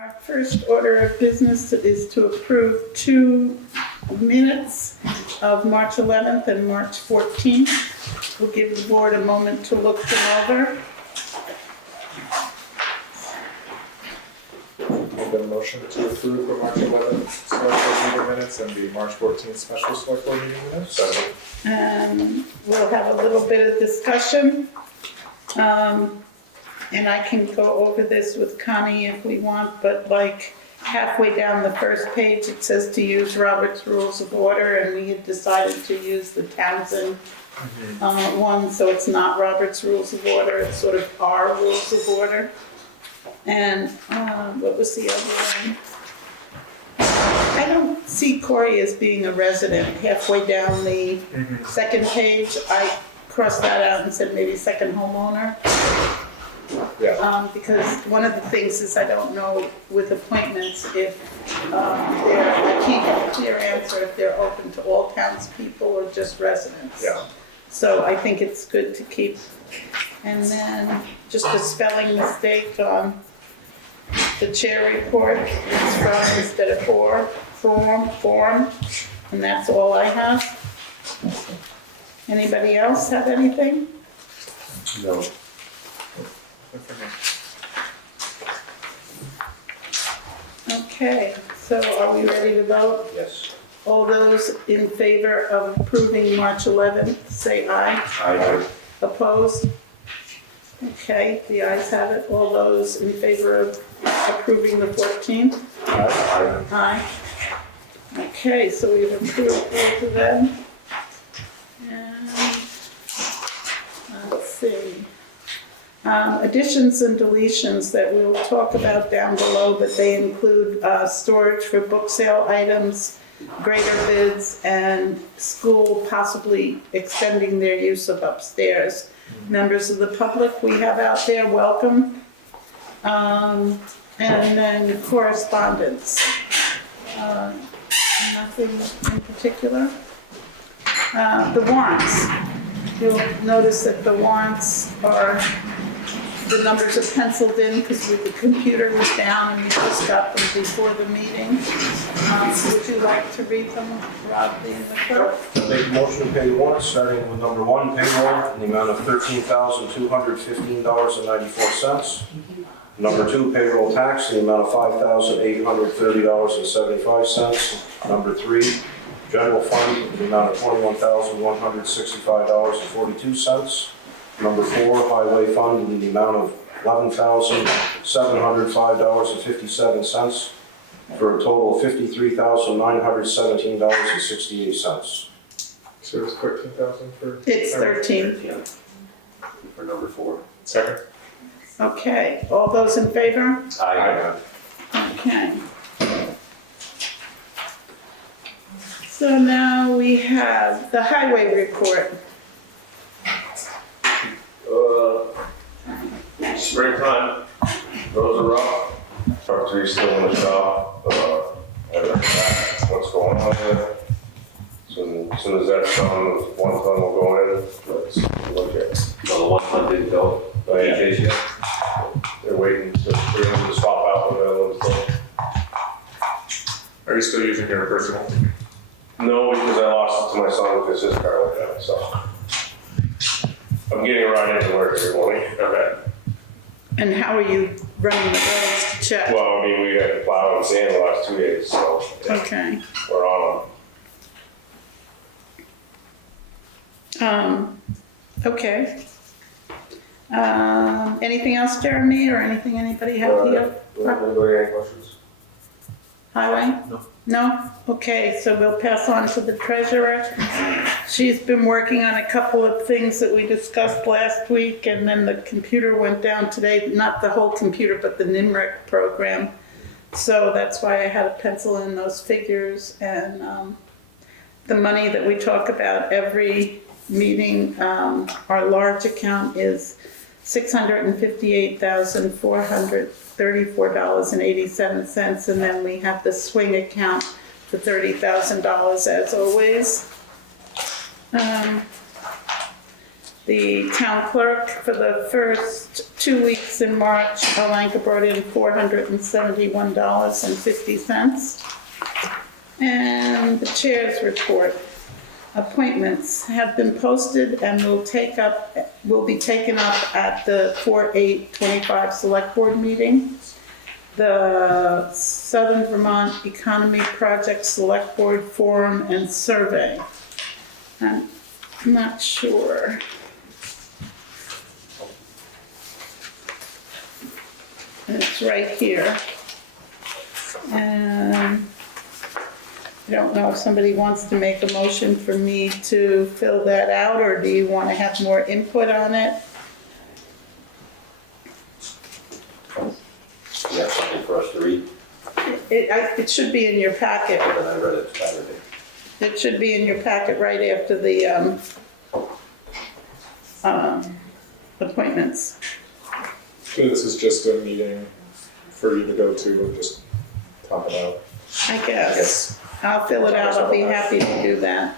Our first order of business is to approve 2 minutes of March 11th and March 14th. We'll give the board a moment to look them over. Make a motion to approve the March 11th select board meeting minutes and the March 14th special select board meeting minutes. Second. And we'll have a little bit of discussion. And I can go over this with Connie if we want, but like halfway down the first page, it says to use Robert's Rules of Order, and we had decided to use the Townshend one, so it's not Robert's Rules of Order, it's sort of our Rules of Order. And what was the other one? I don't see Cory as being a resident. Halfway down the second page, I crossed that out and said maybe second homeowner. Yeah. Because one of the things is I don't know with appointments if I can't get a clear answer if they're open to all townspeople or just residents. Yeah. So I think it's good to keep. And then just a spelling mistake on the chair report. It's from instead of form, and that's all I have. Anybody else have anything? No. Okay, so are we ready to vote? Yes. All those in favor of approving March 11th, say aye. Aye. Opposed? Okay, the ayes have it. All those in favor of approving the 14th? Aye. Aye. Okay, so we've approved both of them. And let's see. Additions and deletions that we'll talk about down below, but they include storage for book sale items, greater bids, and school possibly extending their use of upstairs. Members of the public we have out there, welcome. And then correspondence. Nothing in particular. The warrants. You'll notice that the warrants are, the numbers are penciled in because the computer was down and we just got them before the meeting. Would you like to read them, Rob, being the clerk? Make a motion to pay warrants, starting with number 1, payroll, in the amount of $13,215.94. Number 2, payroll tax, in the amount of $5,830.75. Number 3, general fund, in the amount of $21,165.42. Number 4, highway fund, in the amount of $11,705.57, for a total of $53,917.68. So it was 13,000 for? It's 13. For number 4. Second. Okay, all those in favor? Aye. Okay. So now we have the highway report. Springtime, roads are rough. Truck 3 still in the shop. What's going on there? So as soon as that's done, 1 ton will go in. Let's look at. No, the 1 ton didn't go. Oh, yeah. They're waiting to swap out the other ones. Are you still using your personal? No, because I lost it to my son because his car went down. So I'm getting a ride into work every morning. Okay. And how are you running the roads to check? Well, I mean, we had to plow and sand the last 2 days, so yeah, Okay. we're on Okay. Anything else, Jeremy, or anything anybody have here? Anybody any questions? Highway? No. No? Okay, so we'll pass on to the treasurer. She's been working on a couple of things that we discussed last week, and then the computer went down today. Not the whole computer, but the NIMRIC program. So that's why I had to pencil in those figures. And the money that we talk about every meeting, our large account is $658,434.87, and then we have the swing account for $30,000 as always. The town clerk for the first 2 weeks receipts in March, Alanka brought in $471.50. And the chair's report. Appointments have been posted and will be taken up at the 4/8/25 Select Board meeting. The Southern Vermont Economy Project Select Board Forum and Survey. I'm not sure. It's right here. And I don't know if somebody wants to make a motion for me to fill that out, or do you want to have more input on it? Yeah, something for us to read, It should be in your packet. but then I read it Saturday. It should be in your packet right after the appointments. So this is just a meeting for you to go to and just talk about. I guess. I'll fill it out. I'll be happy to do that.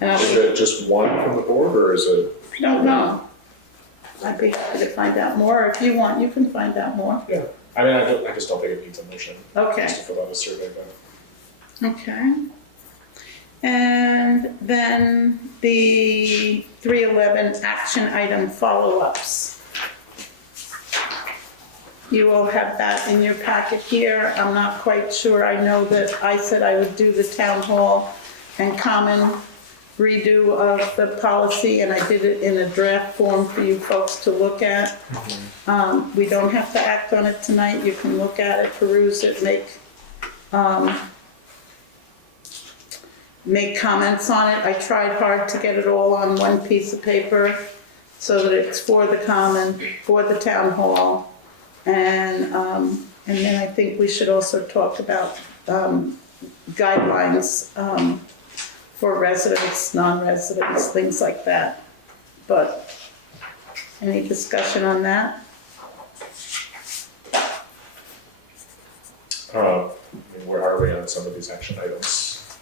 And Is it just one from the board, or is it? I don't know. I'd be happy to find out more. If you want, you can find out more. Yeah. I mean, I just don't think it needs a motion. Okay. Just to fill out a survey, but. Okay. And then the 311 action item follow-ups. You will have that in your packet here. I'm not quite sure. I know that I said I would do the town hall and common redo of the policy, and I did it in a draft form for you folks to look at. We don't have to act on it tonight. You can look at it, peruse it, make comments on it. I tried hard to get it all on one piece of paper so that it's for the common, for the town hall. And then I think we should also talk about guidelines for residents, non-residents, things like that. But any discussion on that? Where are we on some of these action items?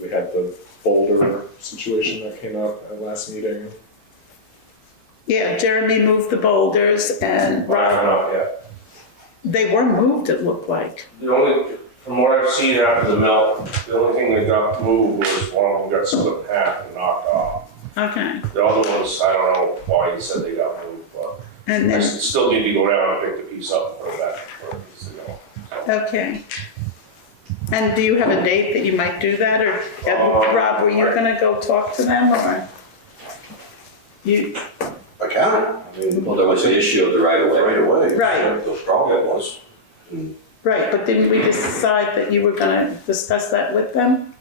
We had the boulder situation that came up at last meeting. Yeah, Jeremy moved the boulders and But I don't know yet. they were moved, it looked like. From what I've seen after the melt, the only thing that got moved was one of them got split in half and knocked off. Okay. The other ones, I don't know why he said they got moved, but And I then, still need to go down and pick the piece up and put it back where it needs to go. okay. And do you have a date that you might do that, or Rob, were you gonna go talk to them, or? You, I can. I mean, well, there was the issue of the right of way. Right away. Right. The problem was, right, but didn't we decide that you were gonna discuss that with them?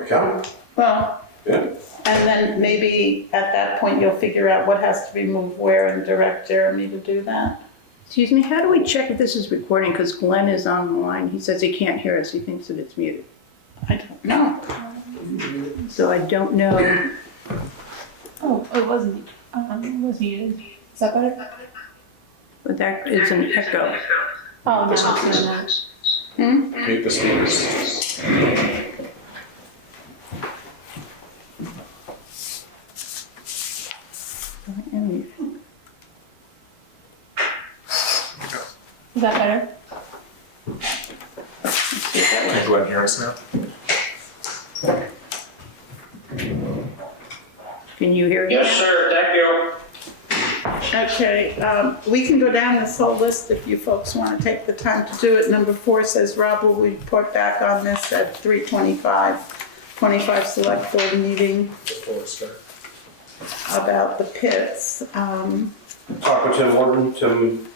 I can. Well, Yeah. and then maybe at that point you'll figure out what has to be moved where and direct Jeremy to do that. Excuse me, how do we check if this is recording? Because Glenn is on the line. He says he can't hear us. He thinks that it's muted. I don't know. So I don't know. Oh, it wasn't. It was muted. Is that better? But that is an echo. Oh, no, it's not. Mute the speakers. Is that better? Can you go ahead and hear us now? Can you hear? Yes, sir, thank you. Okay, we can go down this whole list if you folks want to take the time to do it. Number 4 says Rob will report back on this at 3:25 Select Board meeting Before we start. about the pits. Talking to Tim Warden, Tim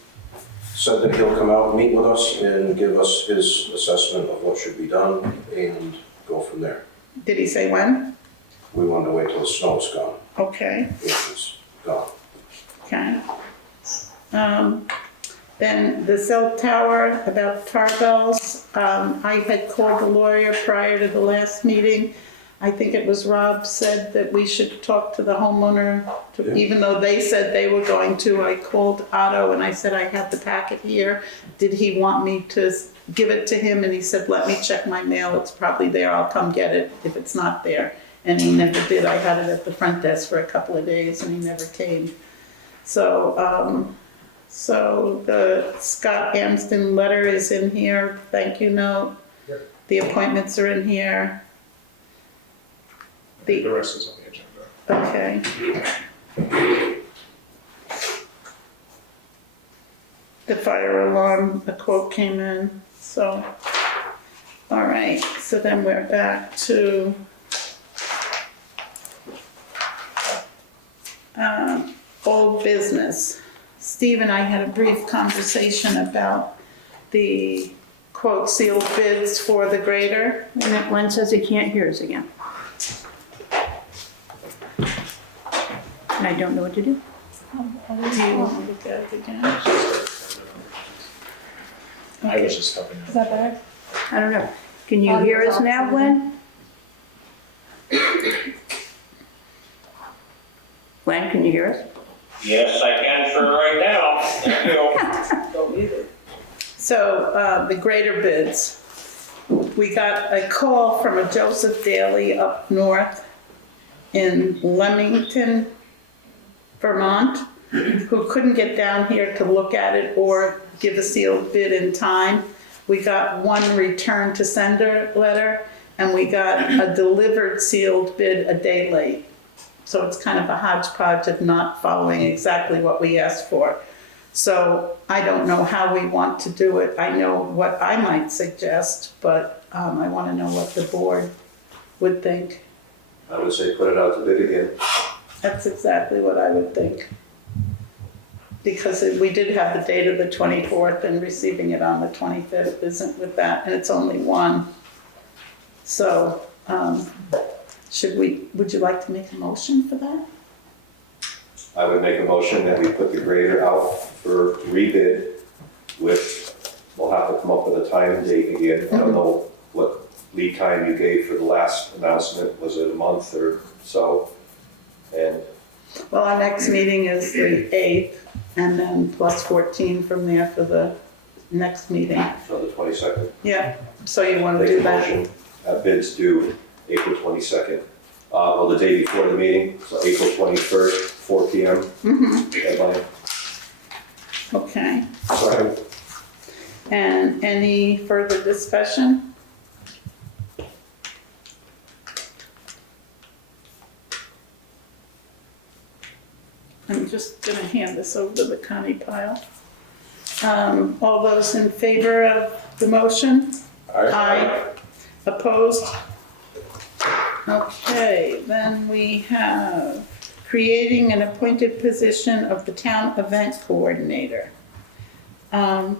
said that he'll come out and meet with us and give us his assessment of what should be done and go from there. Did he say when? We wanted to wait till the snow's gone, Okay, if it's gone. okay. Then the cell tower about tar bells. I had called the lawyer prior to the last meeting. I think it was Rob said that we should talk to the homeowner, Yeah. even though they said they were going to. I called Otto and I said I have the packet here. Did he want me to give it to him? And he said, let me check my mail. It's probably there. I'll come get it if it's not there. And he never did. I had it at the front desk for a couple of days and he never came. So, so the Scott Amsden letter is in here, thank you note. Yep. The appointments are in here. The rest is on the agenda. Okay. The fire alarm, the quote came in, so, all right, so then we're back to old business. Steve and I had a brief conversation about the quote sealed bids for the grader. And Glenn says he can't hear us again. And I don't know what to do. Do you want to look at it again? I was just helping Is out. that better? I don't know. Can you hear us now, Glenn? Glenn, can you hear us? Yes, I can for right now. Thank you. So, the grader bids. We got a call from a Joseph Daly up north in Leamington, Vermont, who couldn't get down here to look at it or give a sealed bid in time. We got one return to sender letter, and we got a delivered sealed bid a day late. So it's kind of a hodgepodge of not following exactly what we asked for. So I don't know how we want to do it. I know what I might suggest, but I want to know what the board would think. I would say put it out to bid again. That's exactly what I would think. Because we did have the date of the 24th and receiving it on the 25th isn't with that, and it's only one. So, would you like to make a motion for that? I would make a motion that we put the grader out for rebid with, we'll have to come up with a time and date again. I don't know what lead time you gave for the last announcement. Was it a month or so? And Well, our next meeting is the 8th, and then plus 14 from there for the next meeting. so the 22nd. Yeah, so you want to Make do a that? motion. Bids due April 22nd. Well, the day before the meeting, so April 21st, 4 p.m. Deadline. Okay. Second. And any further discussion? I'm just gonna hand this over to the Connie pile. All those in favor of the motion? Aye. Opposed? Okay, then we have creating an appointed position of the town event coordinator. It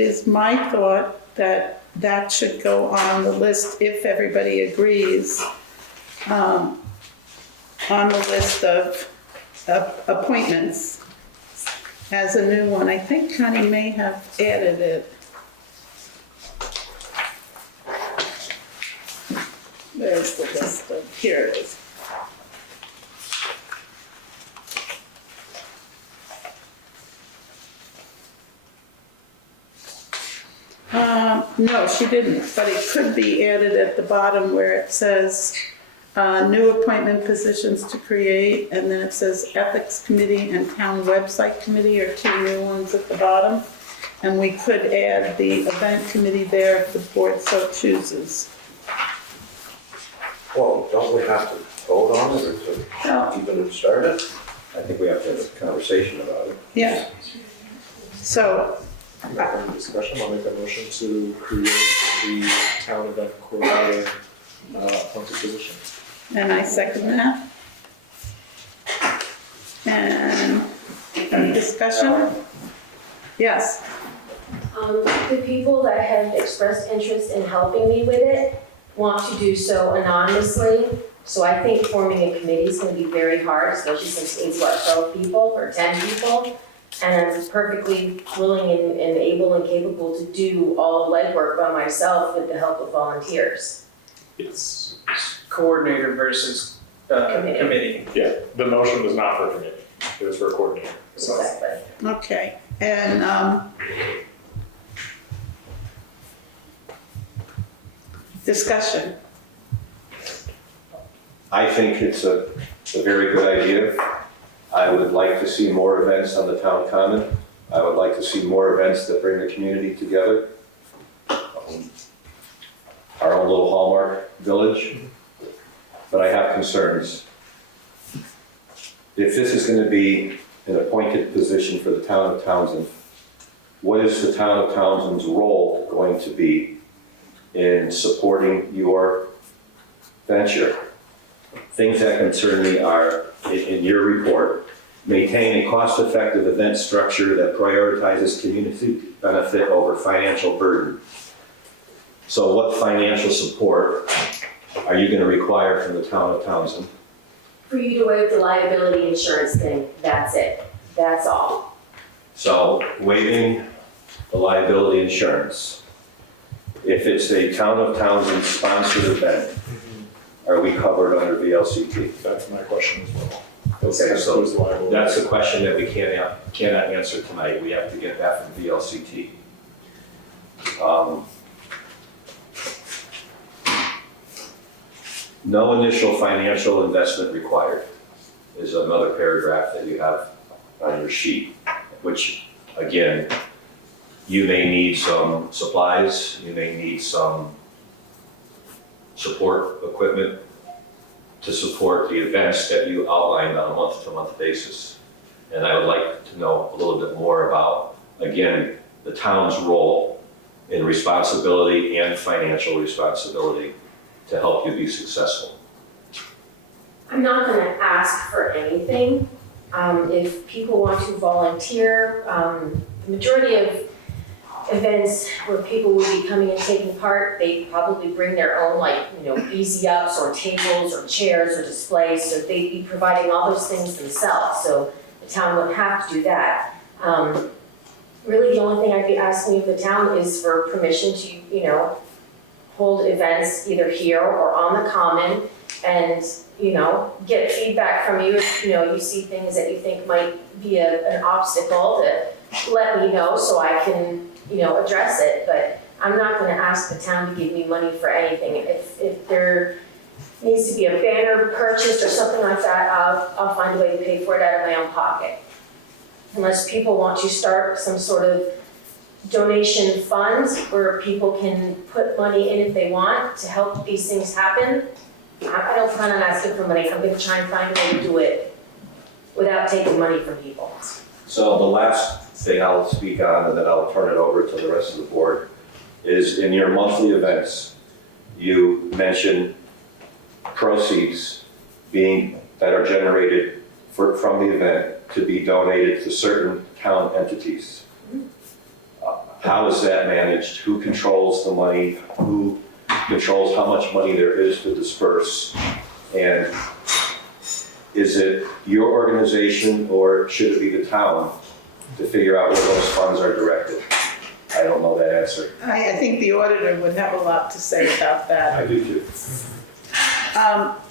is my thought that that should go on the list, if everybody agrees, on the list of appointments as a new one. I think Connie may have added it. There's the list of, here it is. No, she didn't, but it could be added at the bottom where it says, new appointment positions to create, and then it says Ethics Committee and Town Website Committee are two new ones at the bottom. And we could add the event committee there if the board so chooses. Well, don't we have to vote on it or to No. even start it? I think we have to have a conversation about it. Yeah. So, Any discussion, I'll make a motion to create the town event coordinator appointed position. and I second that. And any discussion? Yes. The people that have expressed interest in helping me with it want to do so anonymously. So I think forming a committee is going to be very hard, especially since it's 12 people or 10 people. And I'm perfectly willing and able and capable to do all the legwork by myself with the help of volunteers. Yes. Coordinator versus committee. Yeah, the motion was not for a committee, it was for a coordinator. So, Exactly. Okay. And discussion. I think it's a very good idea. I would like to see more events on the town common. I would like to see more events that bring the community together. Our own little hallmark village. But I have concerns. If this is going to be an appointed position for the town of Townsend, what is the town of Townsend's role going to be in supporting your venture? Things that concern me are, in your report, maintain a cost-effective event structure that prioritizes community benefit over financial burden. So what financial support are you going to require from the town of Townsend? For you to waive the liability insurance thing, that's it. That's all. So waiving the liability insurance. If it's a town of Townsend sponsored event, are we covered under VLCT? That's my question as well. Okay, so Who's liable? that's a question that we cannot answer tonight. We have to get that from VLCT. No initial financial investment required is another paragraph that you have on your sheet, which, again, you may need some supplies, you may need some support equipment to support the events that you outlined on a month-to-month basis. And I would like to know a little bit more about, again, the town's role in responsibility and financial responsibility to help you be successful. I'm not gonna ask for anything. If people want to volunteer, the majority of events where people would be coming and taking part, they probably bring their own, like, easy ups or tables or chairs or displays, so they'd be providing all those things themselves, so the town wouldn't have to do that. Really, the only thing I'd be asking of the town is for permission to, hold events either here or on the common, and, get feedback from you if, you see things that you think might be an obstacle, to let me know so I can, address it. But I'm not gonna ask the town to give me money for anything. If there needs to be a banner purchased or something like that, I'll find a way to pay for it out of my own pocket. Unless people want to start some sort of donation funds where people can put money in if they want to help these things happen, I don't plan on asking for money. I'm gonna try and find a way to do it without taking money from people. So the last thing I'll speak on, and then I'll turn it over to the rest of the board, is in your monthly events, you mention proceeds that are generated from the event to be donated to certain town entities. How is that managed? Who controls the money? Who controls how much money there is to disperse? And is it your organization, or should it be the town to figure out where those funds are directed? I don't know that answer. I think the auditor would have a lot to say about that. I do too.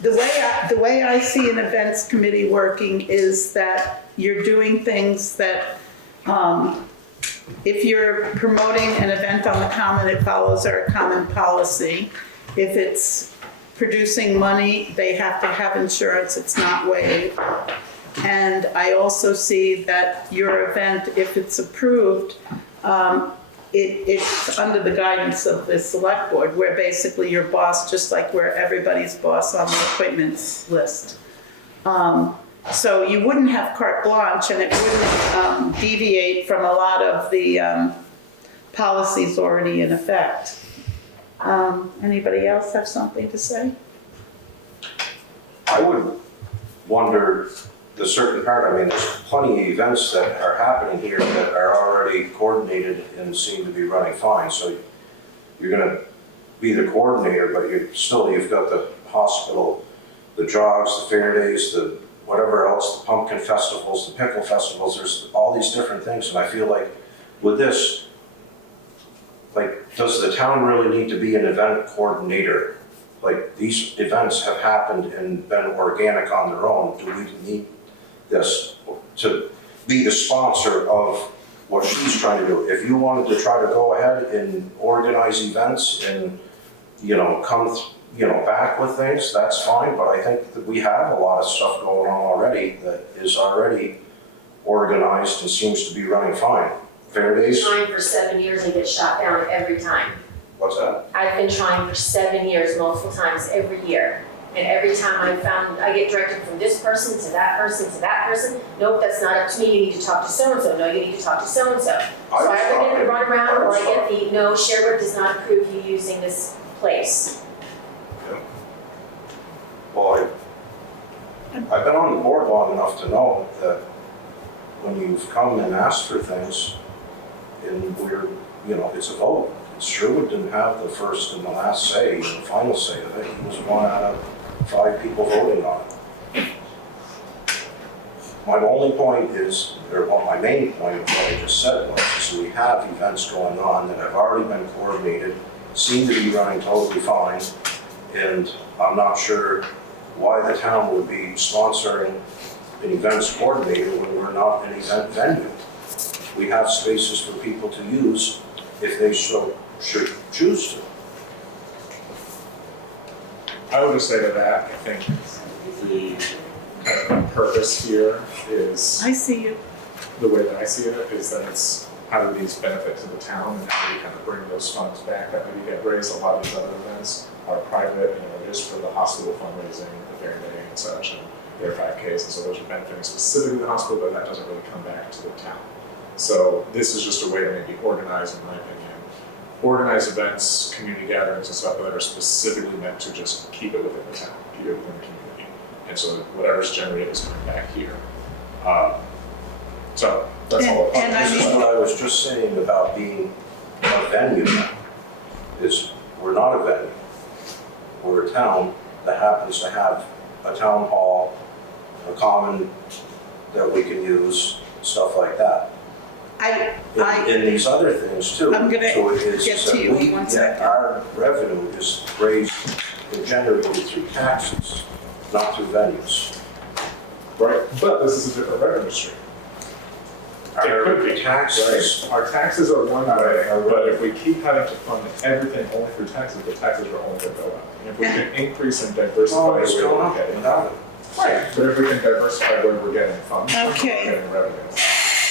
The way I see an events committee working is that you're doing things that, if you're promoting an event on the common, it follows our common policy. If it's producing money, they have to have insurance, it's not waived. And I also see that your event, if it's approved, it's under the guidance of the select board, where basically your boss, just like we're everybody's boss on the appointments list. So you wouldn't have carte blanche, and it wouldn't deviate from a lot of the policies already in effect. Anybody else have something to say? I would wonder the certain part, there's plenty of events that are happening here that are already coordinated and seem to be running fine, so you're gonna be the coordinator, but you've got the hospital, the jogs, the fair days, the whatever else, the pumpkin festivals, the pickle festivals, there's all these different things, and I feel like with this, does the town really need to be an event coordinator? These events have happened and been organic on their own. Do we need this to be the sponsor of what she's trying to do? If you wanted to try to go ahead and organize events and, come back with things, that's fine, but I think that we have a lot of stuff going on already that is already organized and seems to be running fine. Fair days, Trying for 7 years and get shot down every time. what's that? I've been trying for 7 years, multiple times every year. And every time I get directed from this person to that person to that person. Nope, that's not up to me, you need to talk to so-and-so. No, you need to talk to so-and-so. So I either get the runaround or I get the, no, Sherwood does not approve you using this place. Well, I've been on the board long enough to know that when you've come and asked for things, and it's a vote. Sherwood didn't have the first and the last say, the final say of it. He was 1 out of 5 people voting on it. My only point is, or well, my main point of what I just said was, is we have events going on that have already been coordinated, seem to be running totally fine, and I'm not sure why the town would be sponsoring an events coordinator when we're not an event venue. We have spaces for people to use if they should choose to. I would just say to that, I think the kind of purpose here is, I see you. the way that I see it, is that it's how do these benefit to the town and how do we kind of bring those funds back that maybe get raised. A lot of these other events are private, it is for the hospital fundraising, the fair day and such, and their 5Ks, and so those are benefiting specifically the hospital, but that doesn't really come back to the town. So this is just a way to maybe organize, in my opinion, organize events, community gatherings and stuff that are specifically meant to just keep it within the town, keep it within the community. And so whatever's generated is coming back here. So that's all. And I This is what I was just saying about being a venue, is we're not a venue. We're a town that happens to have a town hall, a common that we can use, stuff like that. And these other things too. I'm gonna get to you in 1 second. Our revenue is raised and generated through taxes, not through venues. Right, but this is a different revenue stream. It could be. Taxes. Right. Our taxes are one way, but if we keep having to fund everything only through taxes, the taxes are only going to go up. And if we can increase and diversify where It's going we're up getting, without it. right, but if we can diversify where we're getting funds, Okay. we're getting revenue.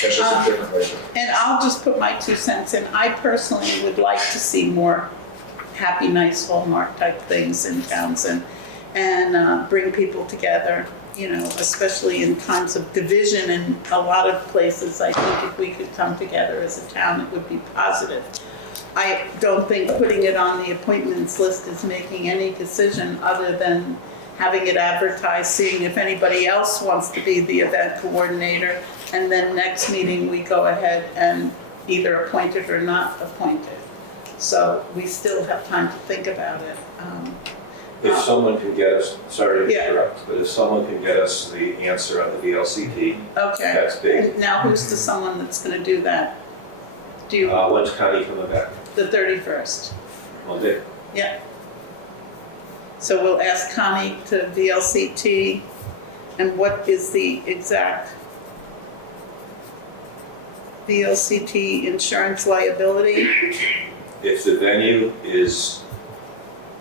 It's just a different way. And I'll just put my 2 cents in. I personally would like to see more happy, nice Hallmark type things in Townsend and bring people together, especially in times of division in a lot of places. I think if we could come together as a town, it would be positive. I don't think putting it on the appointments list is making any decision other than having it advertised, seeing if anybody else wants to be the event coordinator, and then next meeting we go ahead and either appoint it or not appoint it. So we still have time to think about it. If someone can get us, sorry to Yeah. interrupt, but if someone can get us the answer on the VLCT, Okay. that's big. And now who's the someone that's gonna do that? Do you, When's Connie coming back? the 31st? Monday? Yeah. So we'll ask Connie to VLCT, and what is the exact VLCT insurance liability? If the venue is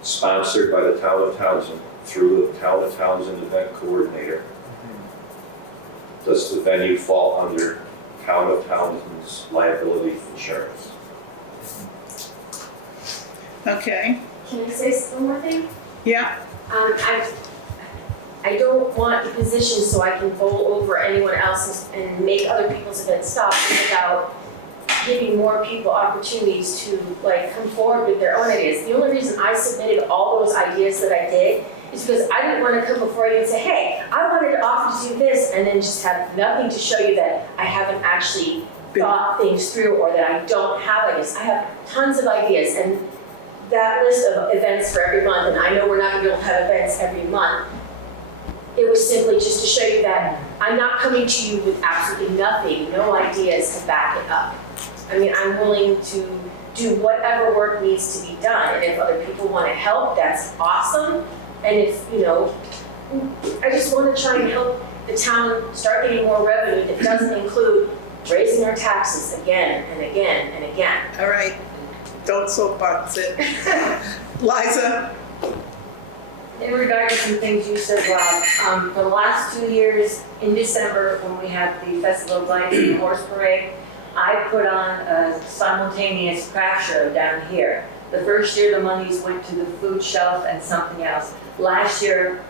sponsored by the town of Townsend through the town of Townsend event coordinator, does the venue fall under town of Townsend's liability insurance? Okay, Can I say one more thing? yeah, I don't want the position so I can bowl over anyone else's and make other people's events stop without giving more people opportunities to come forward with their own ideas. The only reason I submitted all those ideas that I did is because I didn't want to come before you and say, hey, I wanted to offer to do this, and then just have nothing to show you that I haven't actually thought things through or that I don't have ideas. I have tons of ideas, and that list of events for every month, and I know we're not going to be able to have events every month, it was simply just to show you that I'm not coming to you with absolutely nothing, no ideas to back it up. I mean, I'm willing to do whatever work needs to be done, and if other people want to help, that's awesome. And if, I just want to try and help the town start getting more revenue that doesn't include raising our taxes again and again and again. all right. Don't soapbox it. Liza? In regard to some things you said, Rob, for the last 2 years, in December, when we have the Festival of Lights and the Horse Parade, I put on a simultaneous craft show down here. The first year, the monies went to the food shelf and something else. Last year,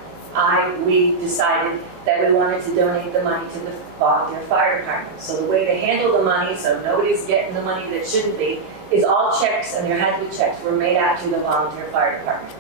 we decided that we wanted to donate the money to the volunteer fire department. So the way to handle the money, so nobody's getting the money that shouldn't be, is all checks, and there had to be checks, were made out to the volunteer fire department.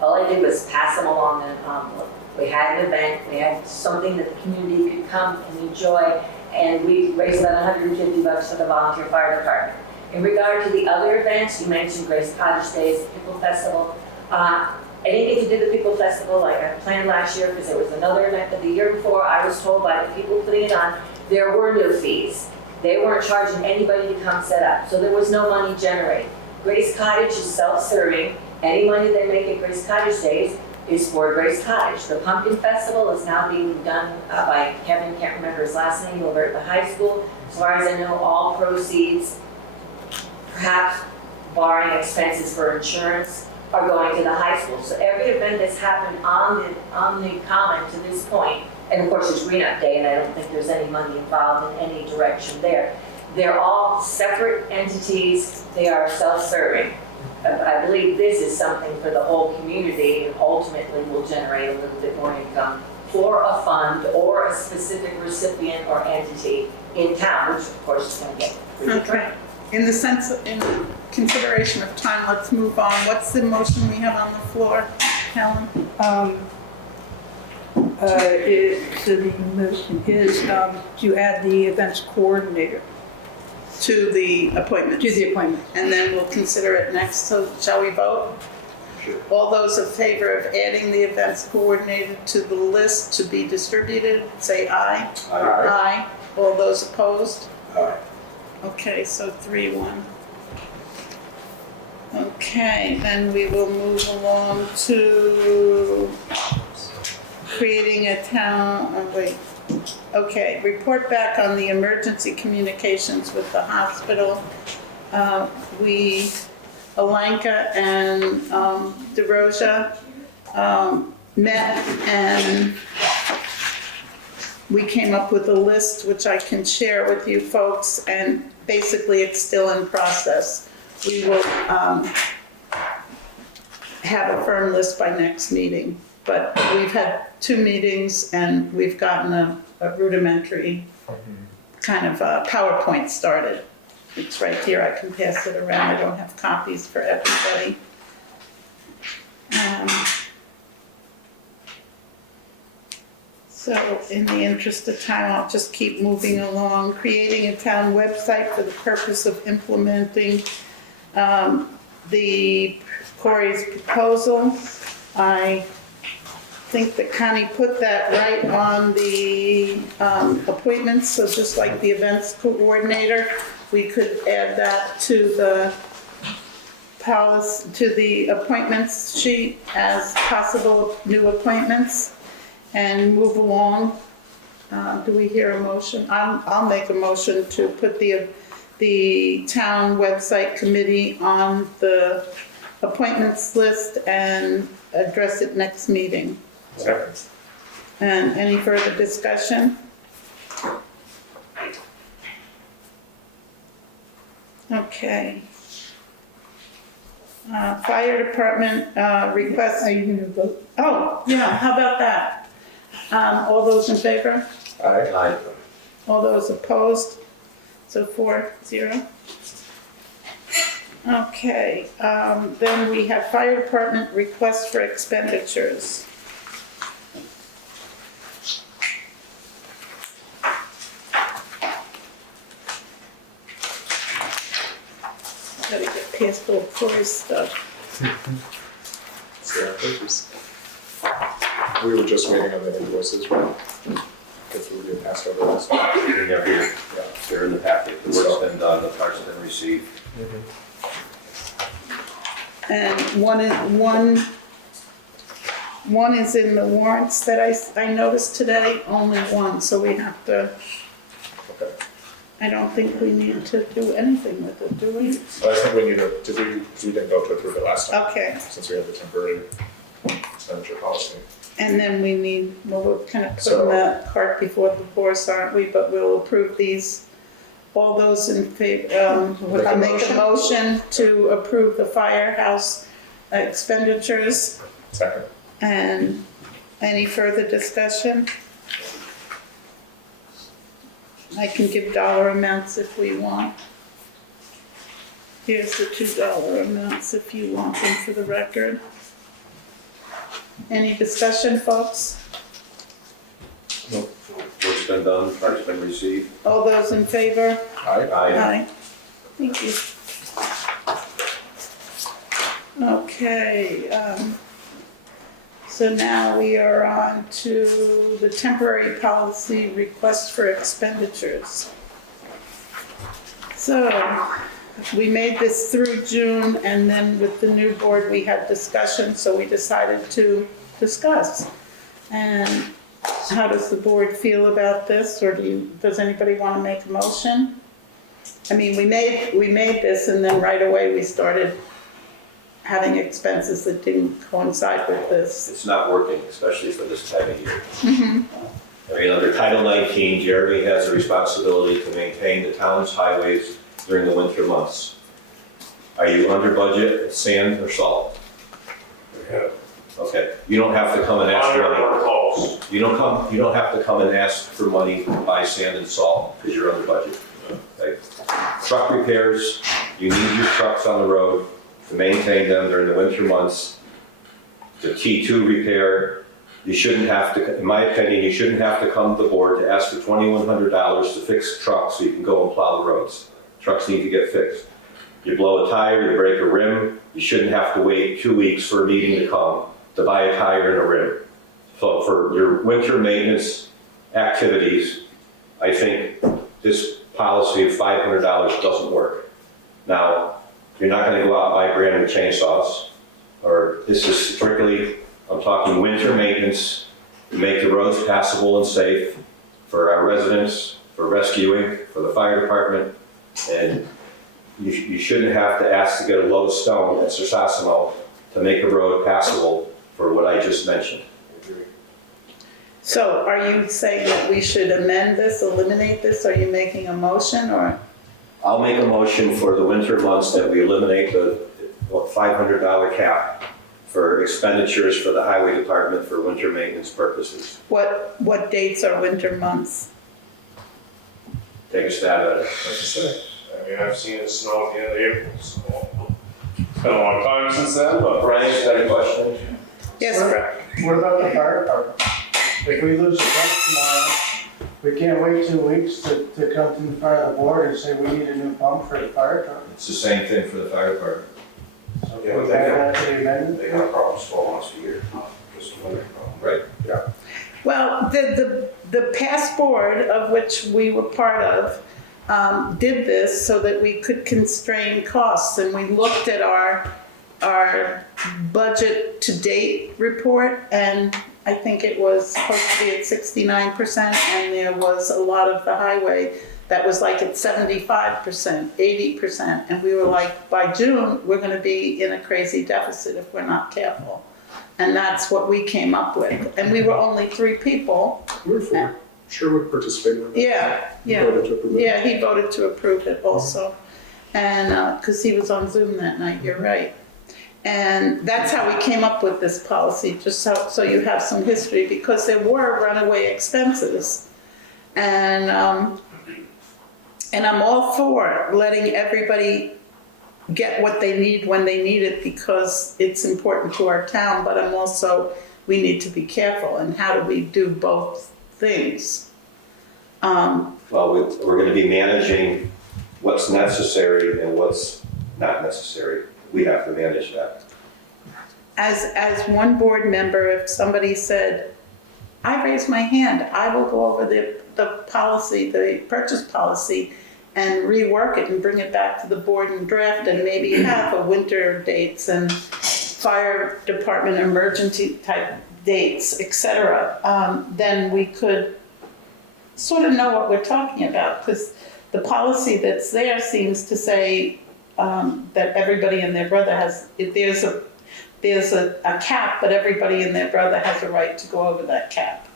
All I did was pass them along in an envelope. We had an event, we had something that the community could come and enjoy, and we raised about $150 for the volunteer fire department. In regard to the other events, you mentioned Grace Cottage Days, the Pickle Festival. I didn't get to do the Pickle Festival like I planned last year because there was another event, but the year before I was told by the people putting it on, there were no fees. They weren't charging anybody to come set up, so there was no money generated. Grace Cottage is self-serving. Any money they make at Grace Cottage Days is for Grace Cottage. The Pumpkin Festival is now being done by Kevin, can't remember his last name, over at the high school. As far as I know, all proceeds, perhaps barring expenses for insurance, are going to the high school. So every event that's happened on the common to this point, and of course it's Green Up Day, and I don't think there's any money involved in any direction there. They're all separate entities. They are self-serving. I believe this is something for the whole community and ultimately will generate a little bit more income for a fund or a specific recipient or entity in town, which of course is going to get pretty Okay. In consideration of time, let's move on. What's the motion we have on the floor, Helen? So the motion is to add the events coordinator To the appointment. to the appointment. And then we'll consider it next. So shall we vote? Sure. All those in favor of adding the events coordinator to the list to be distributed, say aye. Aye. All those opposed? Aye. Okay, so 3-1. Okay, then we will move along to creating a town, okay, report back on the emergency communications with the hospital. Alanka and DeRosa met and we came up with a list which I can share with you folks, and basically it's still in process. We will have a firm list by next meeting, but we've had 2 meetings and we've gotten a rudimentary kind of PowerPoint started. It's right here, I can pass it around, I don't have copies for everybody. So in the interest of time, I'll just keep moving along. Creating a town website for the purpose of implementing the Cory's proposal. I think that Connie put that right on the appointments, so just like the events coordinator, we could add that to the policy, to the appointments sheet as possible new appointments. And move along. Do we hear a motion? I'll make a motion to put the town website committee on the appointments list and address it next meeting. Second. And any further discussion? Okay. Fire department requests. Are you going to vote? Oh, yeah, how about that? All those in favor? Aye. Aye. All those opposed? So 4-0. Okay, then we have fire department requests for expenditures. Gotta get past all Cory's stuff. So, papers. We were just waiting on the invoices, right? Because we were getting passed over last time. They're here. Yeah. They're in the packet. The work's been done, the parts been received. And one is in the warrants that I noticed today, only one, so we have to, Okay. I don't think we need to do anything with it, do we? Well, I think we need to, we didn't vote to approve it last time, Okay, since we had the temporary expenditure policy. And then we need, well, we're kind of So- putting the cart before the horse, aren't we? But we'll approve these. All those in favor, Make a I make a motion. motion to approve the firehouse expenditures. Second. And any further discussion? I can give dollar amounts if we want. Here's the $2 amounts if you want them for the record. Any discussion, folks? Work's been done, charge's been received. All those in favor? Aye. Aye. Thank you. Okay, so now we are on to the temporary policy request for expenditures. So, we made this through June, and then with the new board, we had discussion, so we decided to discuss. And how does the board feel about this, or does anybody want to make a motion? I mean, we made this, and then right away we started having expenses that didn't coincide with this. It's not working, especially for this time of year. I mean, under Title 19, Jeremy has a responsibility to maintain the town's highways during the winter months. Are you under budget at sand or salt? Yeah. Okay, you don't have to come and ask for Under or money. close. You don't have to come and ask for money to buy sand and salt because you're under budget. Okay? Truck repairs, you need your trucks on the road to maintain them during the winter months. The T2 repair, you shouldn't have to, in my opinion, you shouldn't have to come to the board to ask for $2,100 to fix trucks so you can go and plow the roads. Trucks need to get fixed. You blow a tire, you break a rim, you shouldn't have to wait 2 weeks for a meeting to come to buy a tire and a rim. So for your winter maintenance activities, I think this policy of $500 doesn't work. Now, you're not gonna go out and buy brand new chainsaws, or this is strictly, I'm talking winter maintenance to make the roads passable and safe for our residents, for rescuing, for the fire department, and you shouldn't have to ask to get a load of stone at Sasasimo to make a road passable for what I just mentioned. So are you saying that we should amend this, eliminate this? Are you making a motion, or? I'll make a motion for the winter months that we eliminate the $500 cap for expenditures for the highway department for winter maintenance purposes. What dates are winter months? Take a stab at it. What'd you say? I mean, I've seen it snow at the end of April, so. It's been a long time since then, but. Brian's got a question? Yes, Brett? What about the fire department? If we lose a truck tomorrow, we can't wait 2 weeks to come to the front of the board and say we need a new pump for the fire truck. It's the same thing for the fire department. So Yeah, can but we they add have- that to the amendment? They have problems 12 months a year, not just a winter problem. Right. Well, the past board, of which we were part of, did this so that we could constrain costs, and we looked at our budget to date report, and I think it was supposed to be at 69%, and there was a lot of the highway that was like at 75%, 80%, and we were like, by June, we're gonna be in a crazy deficit if we're not careful. And that's what we came up with, and we were only 3 people. We're for, Sherwood participated in that. Yeah. Voted to approve it. Yeah, he voted to approve it also, and, because he was on Zoom that night, you're right. And that's how we came up with this policy, just so you have some history, because there were runaway expenses. And I'm all for letting everybody get what they need when they need it, because it's important to our town, but I'm also, we need to be careful, and how do we do both things? Well, we're gonna be managing what's necessary and what's not necessary. We have to manage that. As one board member, if somebody said, I raise my hand, I will go over the policy, the purchase policy, and rework it and bring it back to the board and draft, and maybe have a winter dates and fire department emergency type dates, etc., then we could sort of know what we're talking about, because the policy that's there seems to say that everybody and their brother has, if there's a cap, but everybody and their brother has a right to go over that cap.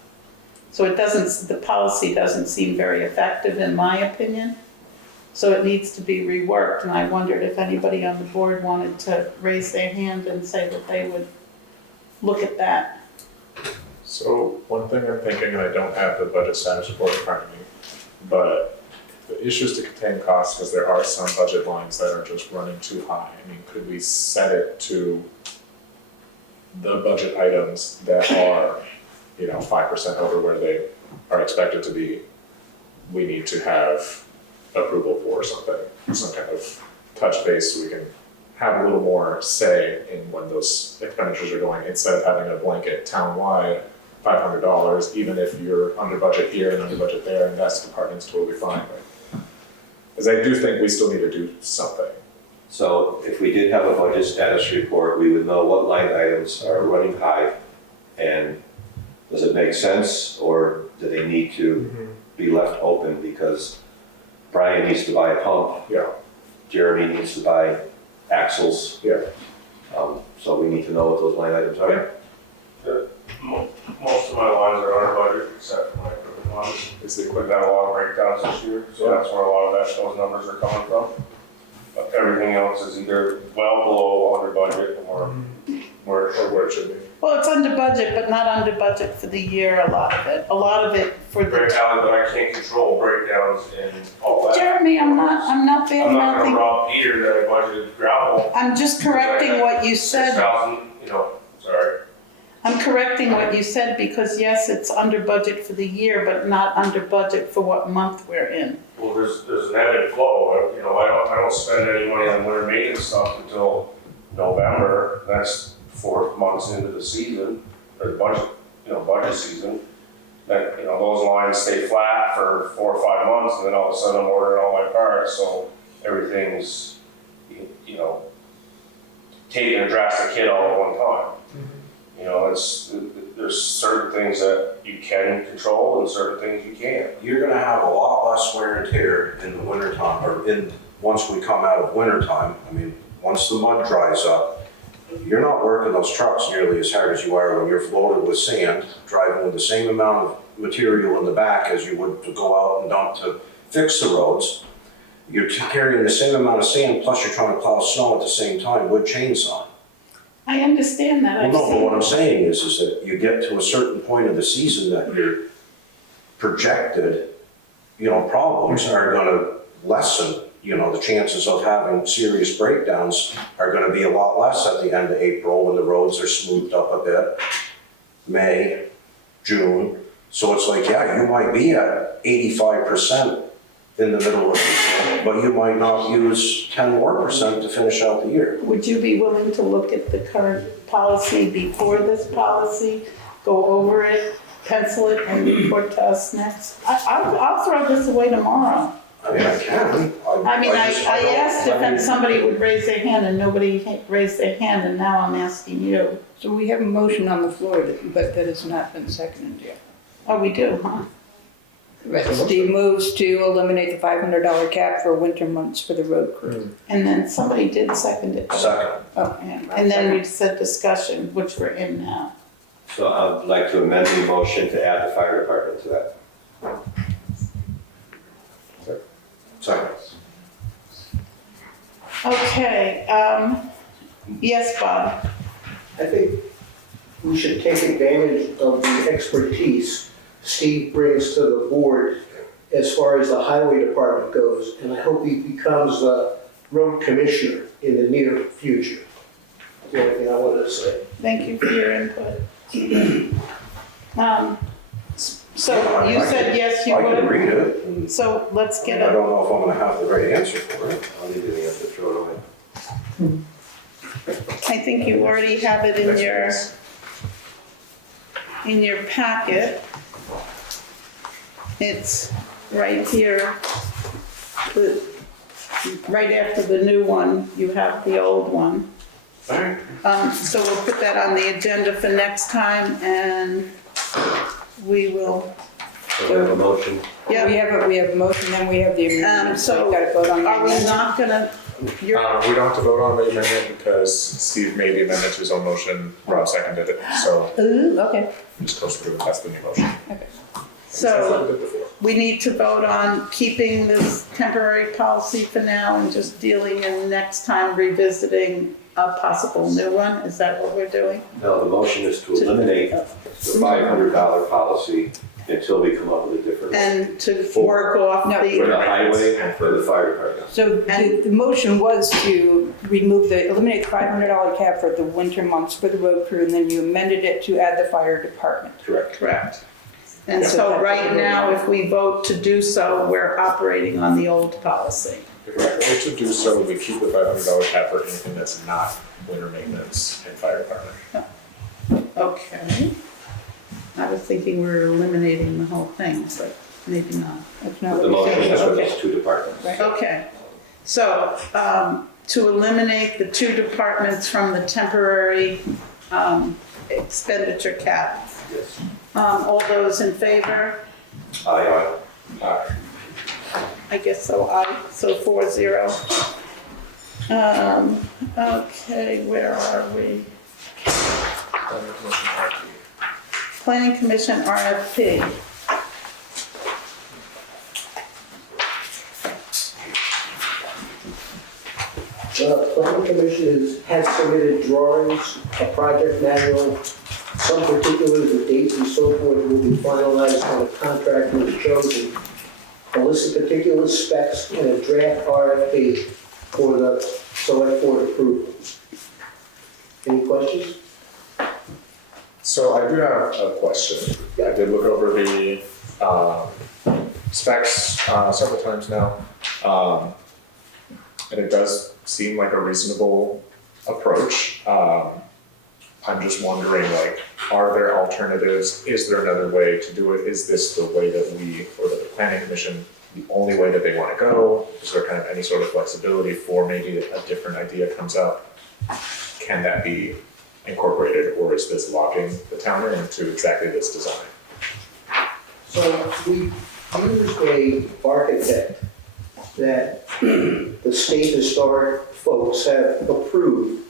So the policy doesn't seem very effective in my opinion. So it needs to be reworked, and I wondered if anybody on the board wanted to raise their hand and say that they would look at that. So one thing I'm thinking, and I don't have the budget status report in front of me, but the issues to contain costs, because there are some budget lines that are just running too high. I mean, could we set it to the budget items that are, 5% over where they are expected to be? We need to have approval for something, some kind of touch base, so we can have a little more say in when those expenditures are going, instead of having a blanket town-wide $500, even if you're under budget here and under budget there, and that department's totally fine with. Because I do think we still need to do something. So if we did have a budget status report, we would know what line items are running high, and does it make sense, or do they need to be left open because Brian needs to buy a pump, Yeah, Jeremy needs to buy axles. yeah. So we need to know what those line items are. Most of my lines are under budget, except for my equipment lines. Is the We've equipment, got a lot of breakdowns this year, so that's where a lot of those numbers are coming from. But everything else is either well below under budget or where it should be. Well, it's under budget, but not under budget for the year, a lot of it. A lot of it for the. breakdowns, but I can't control breakdowns and all that. Jeremy, I'm not I'm not gonna bad-mouthing. rob Peter that I budgeted gravel. I'm just correcting what you said. 6,000, sorry. I'm correcting what you said because yes, it's under budget for the year, but not under budget for what month we're in. Well, there's an ebb and flow, I don't spend any money on winter maintenance stuff until November. That's 4 months into the season, or budget season. That, those lines stay flat for 4 or 5 months, and then all of a sudden I'm ordering all my parts, so everything's, taking a drastic hit all at one time. There's certain things that you can control and certain things you can't. You're gonna have a lot less wear and tear in the wintertime, or once we come out of wintertime. I mean, once the mud dries up, you're not working those trucks nearly as hard as you are when you're loaded with sand, driving with the same amount of material in the back as you would to go out and dump to fix the roads. You're carrying the same amount of sand, plus you're trying to plow snow at the same time with chainsaw. I understand that. Well, no, but what I'm saying is that you get to a certain point of the season that your projected, problems are gonna lessen. The chances of having serious breakdowns are gonna be a lot less at the end of April when the roads are smoothed up a bit. May, June. So it's like, yeah, you might be at 85% in the middle of April, but you might not use 10% more to finish out the year. Would you be willing to look at the current policy before this policy, go over it, pencil it, and report to us next? I'll throw this away tomorrow. I mean, I can. I asked if somebody would raise their hand and nobody raised their hand, and now I'm asking you. So we have a motion on the floor, but that has not been seconded yet. Oh, we do, huh? Right, Steve moves to eliminate the $500 cap for winter months for the road crew. And then somebody did second it. Second. Oh, yeah. And then we said discussion, which we're in now. So I'd like to amend the motion to add the fire department to that. Second. Okay, yes, Bob? I think we should take advantage of the expertise Steve brings to the board as far as the highway department goes, and I hope he becomes the road commissioner in the near future. That's the only thing I wanted to say. Thank you for your input. So you said yes, you I can would? read it. And So let's I get don't a, know if I'm gonna have the right answer for it. I'll leave it, have to throw it away. I think you already have it in your packet. It's right here, right after the new one, you have the old one. So we'll put that on the agenda for next time, and we will. So we have a motion. Yeah. We have a motion, then we have the amendment, So we gotta vote on the are we amendment. not gonna You're, We don't have to vote on the amendment because Steve made the amendment to his own motion, Rob seconded it, so Ooh, okay. it just goes through, that's the new motion. so That's what we did before. we need to vote on keeping this temporary policy for now and just dealing in next time revisiting a possible new one? Is that what we're doing? No, the motion is to eliminate the $500 policy until we come up with a different. And to work off No. For the, the highway and for the fire department. So the motion was to eliminate the $500 cap for the winter months for the road crew, and then you amended it to add the fire department. Correct. correct. And So so that's right the now, if we vote to do so, we're operating on the old policy. If we vote to do so, we keep the $500 cap for anything that's not winter maintenance and fire department. Okay. I was thinking we were eliminating the whole thing, but maybe not. That's not The what motion you're is for saying. those two departments. Right. Okay, so, to eliminate the two departments from the temporary, expenditure cap. Yes. All those in favor? Aye. I guess so, so 4-0. Okay, where are we? Planning Commission RFP. Planning Commission has submitted drawings, a project manual, some particulars of dates and so forth will be finalized when a contractor is chosen. A list of particular specs and a draft RFP for the select board approval. Any questions? So I do have a question. I did look over the specs several times now. And it does seem like a reasonable approach. I'm just wondering, like, are there alternatives? Is there another way to do it? Is this the way that we, or the planning commission, the only way that they want to go? Is there kind of any sort of flexibility for maybe a different idea comes up? Can that be incorporated, or is this locking the town into exactly this design? So we used a architect that the state historic folks have approved,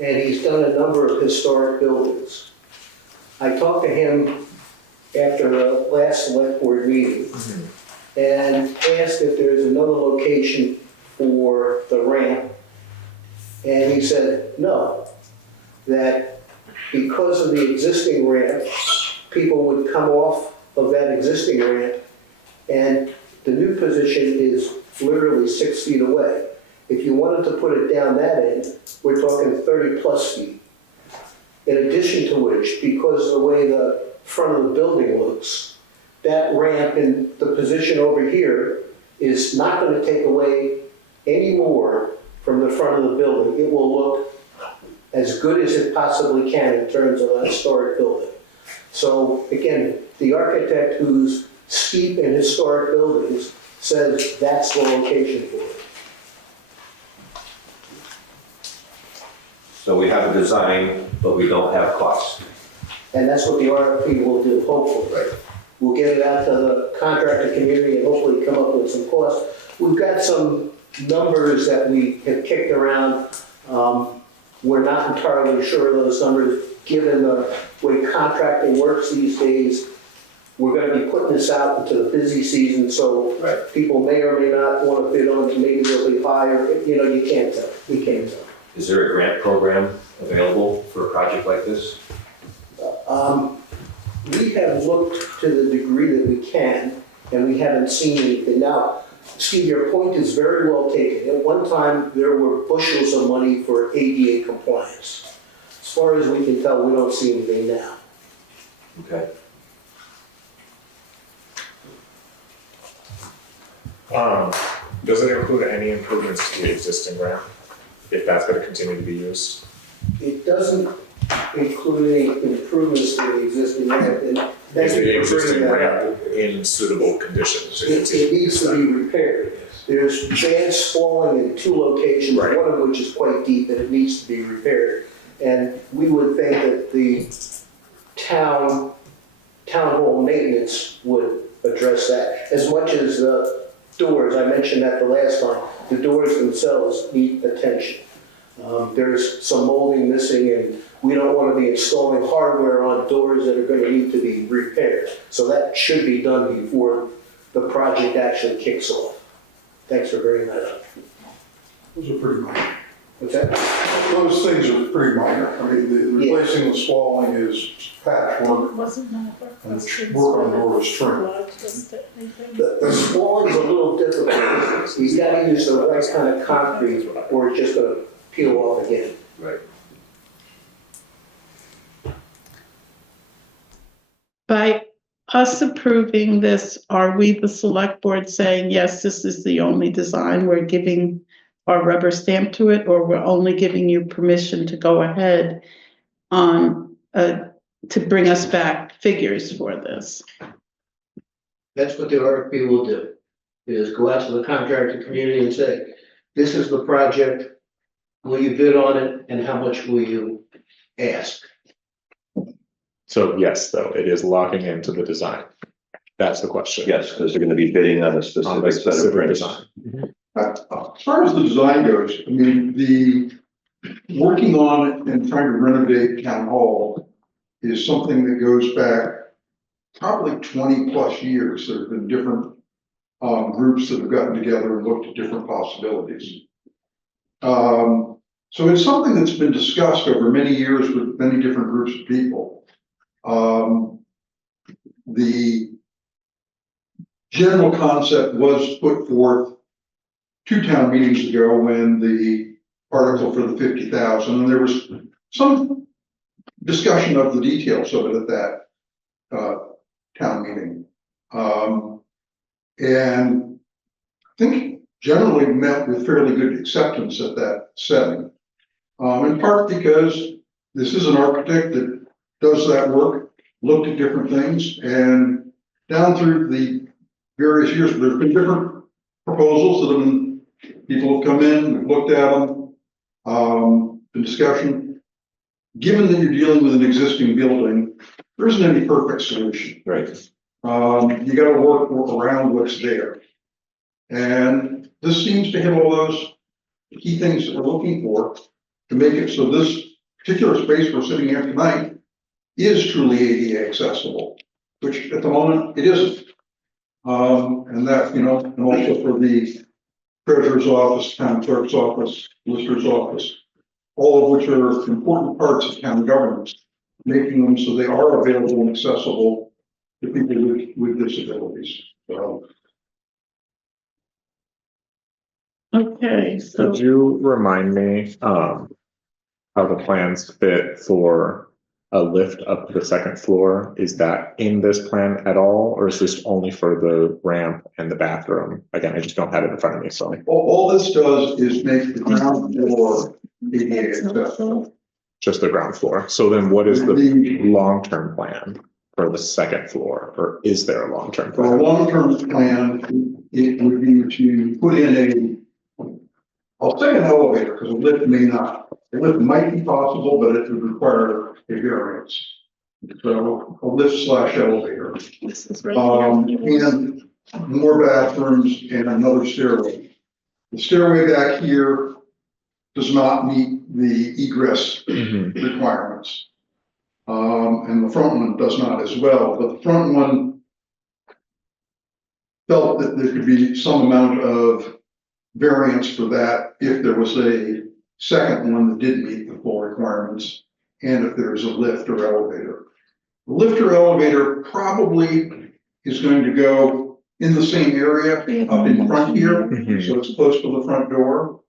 and he's done a number of historic buildings. I talked to him after the last select board meeting and asked if there's another location for the ramp. And he said no, that because of the existing ramp, people would come off of that existing ramp, and the new position is literally 6 feet away. If you wanted to put it down that end, we're talking 30+ feet. In addition to which, because of the way the front of the building looks, that ramp in the position over here is not going to take away any more from the front of the building. It will look as good as it possibly can in terms of a historic building. So again, the architect who's steep in historic buildings says that's the location for it. So we have a design, but we don't have costs. And that's what the RFP will do, hopefully. Right. We'll get it out to the contractor community and hopefully come up with some costs. We've got some numbers that we have kicked around. We're not entirely sure of those numbers, given the way contracting works these days. We're gonna be putting this out into the busy season, so Right. people may or may not wanna bid on it, maybe they'll be higher, you know, you can't tell, we can't tell. Is there a grant program available for a project like this? We have looked to the degree that we can, and we haven't seen anything. Now, Steve, your point is very well taken. At one time, there were bushels of money for ADA compliance. As far as we can tell, we don't see anything now. Okay. Does it include any improvements to the existing ramp, if that's going to continue to be used? It doesn't include any improvements to the existing ramp. And Is thank you the for existing bringing that up. ramp in suitable condition to It continue? needs to be repaired. There's bands falling in 2 locations, Right. one of which is quite deep, and it needs to be repaired. And we would think that the town hall maintenance would address that, as much as the doors, I mentioned that the last time, the doors themselves need attention. There's some molding missing, and we don't want to be installing hardware on doors that are going to need to be repaired. So that should be done before the project actually kicks off. Thanks for bringing that up. Those are pretty minor. What's that? Those things are pretty minor. I mean, the replacing the swallowing is patchwork. Wasn't none of our And questions. work on the door was trim. The swallowing's a little difficult. He's got to use the right kind of concrete, or it's just going to peel off again. Right. By us approving this, are we, the select board, saying, yes, this is the only design, we're giving our rubber stamp to it, or we're only giving you permission to go ahead on, to bring us back figures for this? That's what the RFP will do, is go out to the contractor community and say, this is the project, will you bid on it, and how much will you ask? So yes, though, it is locking into the design. That's the question. Yes, because they're going to be bidding on a On specific the set of specific prints. design. As far as the design goes, I mean, the working on it and trying to renovate town hall is something that goes back probably 20+ years. There have been different groups that have gotten together and looked at different possibilities. So it's something that's been discussed over many years with many different groups of people. The general concept was put forth 2 town meetings ago when the article for the 50,000, and there was some discussion of the details of it at that town meeting. And I think generally met with fairly good acceptance at that setting. In part because this is an architect that does that work, looked at different things, and down through the various years, there's been different proposals that have been, people have come in, we've looked at them, the discussion. Given that you're dealing with an existing building, there isn't any perfect solution. Right. You got to work around what's there. And this seems to hit all those key things that we're looking for to make it so this particular space we're sitting here tonight is truly ADA accessible, which at the moment it isn't. And that, you know, and also for the treasurer's office, town clerk's office, solicitor's office, all of which are important parts of town government, making them so they are available and accessible to people with disabilities. So, Okay, so Could you remind me, how the plans fit for a lift up to the second floor? Is that in this plan at all, or is this only for the ramp and the bathroom? Again, I just don't have it in front of me, so. all this does is make the ground floor ADA accessible. Just the ground floor. So then what is the long-term plan for the second floor, or is there a long-term For a plan? long-term plan, it would be to put in I'll say an elevator, because a lift may not. A lift might be possible, but it would require a variance. So a lift/elevator. this is right here. And more bathrooms and another stairway. The stairway back here does not meet the egress requirements. And the front one does not as well, but the front one felt that there could be some amount of variance for that if there was a second one that didn't meet the full requirements, and if there's a lift or elevator. The lift or elevator probably is going to go in the same area up in front here, so it's close to the front door.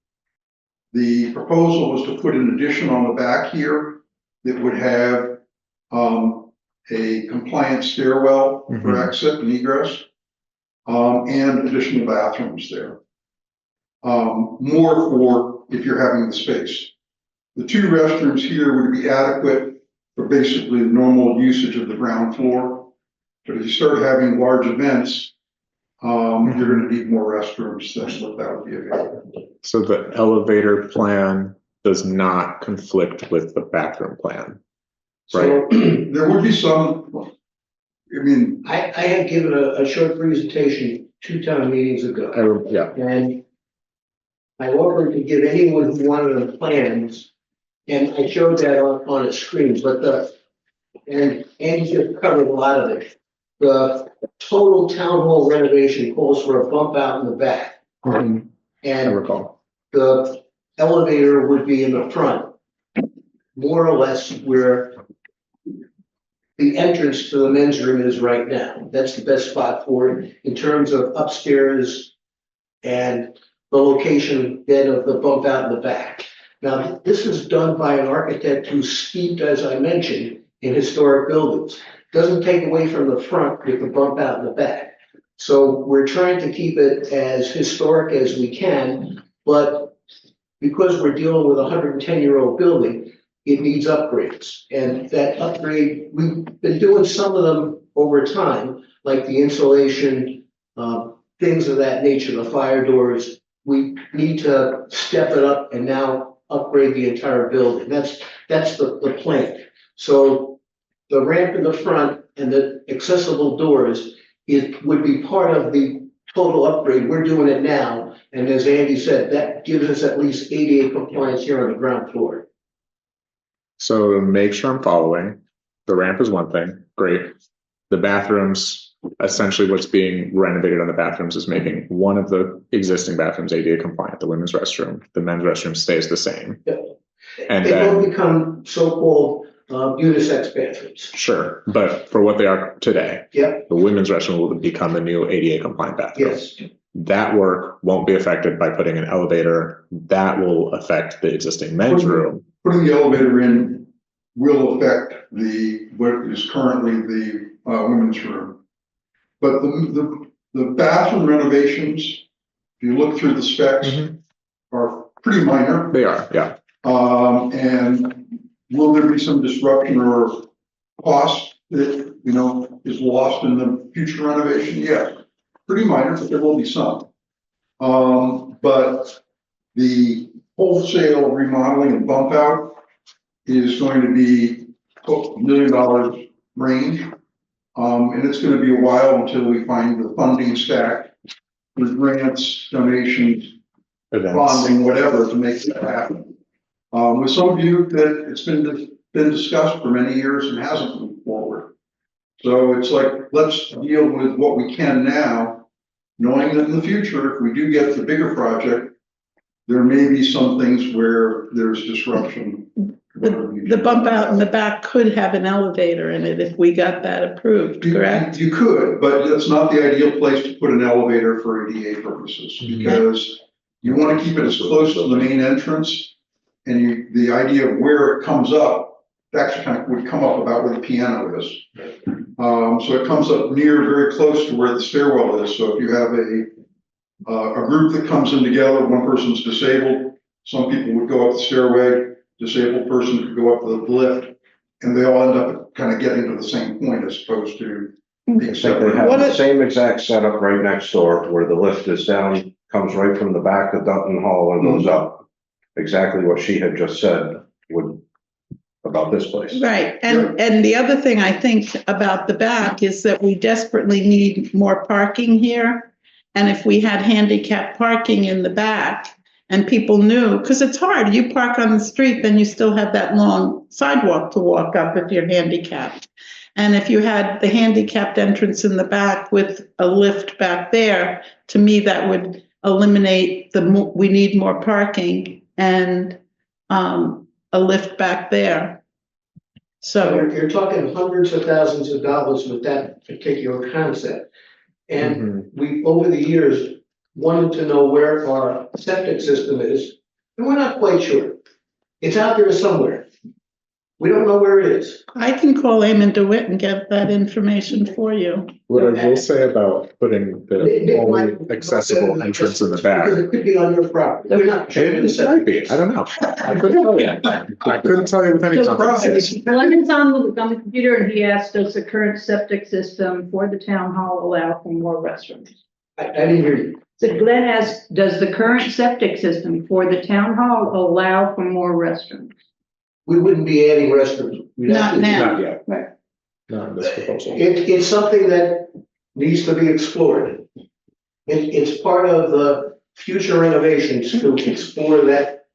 The proposal was to put an addition on the back here that would have a compliant stairwell for exit and egress, and additional bathrooms there. More for if you're having the space. The 2 restrooms here would be adequate for basically the normal usage of the ground floor. But if you start having large events, you're going to need more restrooms than what that would be available. So the elevator plan does not conflict with the bathroom plan, right? So there would be some, I mean, I had given a short presentation 2 town meetings ago. Yeah. And I offered to give anyone who wanted the plans, and I showed that on a screen, but and Andy just covered a lot of it. The total town hall renovation calls for a bump out in the back. I And recall. the elevator would be in the front, more or less where the entrance to the men's room is right now. That's the best spot for it in terms of upstairs and the location then of the bump out in the back. Now, this is done by an architect who's steeped, as I mentioned, in historic buildings. Doesn't take away from the front with the bump out in the back. So we're trying to keep it as historic as we can, but because we're dealing with a 110-year-old building, it needs upgrades. And that upgrade, we've been doing some of them over time, like the insulation, things of that nature, the fire doors. We need to step it up and now upgrade the entire building. That's the plan. So the ramp in the front and the accessible doors, it would be part of the total upgrade. We're doing it now. And as Andy said, that gives us at least ADA compliance here on the ground floor. So to make sure I'm following, the ramp is one thing, great. The bathrooms, essentially what's being renovated on the bathrooms is making one of the existing bathrooms ADA compliant, the women's restroom. The men's restroom stays the same. Yep. And they then, will become so-called unisex bathrooms. sure, but for what they are today, Yep. the women's restroom will become the new ADA compliant bathroom. Yes. That work won't be affected by putting an elevator. That will affect the existing men's room. Putting the elevator in will affect what is currently the women's room. But the bathroom renovations, if you look through the specs, are pretty minor. They are, yeah. And will there be some disruption or cost that, is lost in the future renovation? Yeah, pretty minor, but there will be some. But the wholesale remodeling and bump out is going to be $1 million range. And it's going to be a while until we find the funding stack with grants, donations, bonding, whatever, to make that happen. With some view that it's been discussed for many years and hasn't moved forward. So it's like, let's deal with what we can now, knowing that in the future, if we do get the bigger project, there may be some things where there's disruption. The bump out in the back could have an elevator in it if we got that approved, correct? You could, but that's not the ideal place to put an elevator for ADA purposes, because you want to keep it as close to the main entrance. And the idea of where it comes up, actually kind of would come up about where the piano is. So it comes up very close to where the stairwell is. So if you have a group that comes in together, one person's disabled, some people would go up the stairway, disabled person could go up the lift, and they all end up kind of getting to the same point as opposed to being They separate. have the same exact setup right next door where the lift is down, comes right from the back of Dutton Hall and goes up. Exactly what she had just said about this place. Right, and the other thing I think about the back is that we desperately need more parking here. And if we had handicap parking in the back and people knew, because it's hard, you park on the street, then you still have that long sidewalk to walk up if you're handicapped. And if you had the handicapped entrance in the back with a lift back there, to me, that would eliminate we need more parking and a lift back there. So you're talking hundreds of thousands of dollars with that particular concept. And we, over the years, wanted to know where our septic system is, and we're not quite sure. It's out there somewhere. We don't know where it is. I can call Eamon DeWitt and get that information for you. What I will say about putting the only accessible entrance in the back. Because it could be on your property. We're not sure. It might be, I don't know. I couldn't tell you. I couldn't tell you with any confidence. Glenn's on the computer and he asked, does the current septic system for the town hall allow for more restrooms? I didn't hear you. So Glenn asked, does the current septic system for the town hall allow for more restrooms? We wouldn't be adding restrooms. Not now. Not yet. Right. Not in this proposal. It's something that needs to be explored. It's part of the future renovations to explore that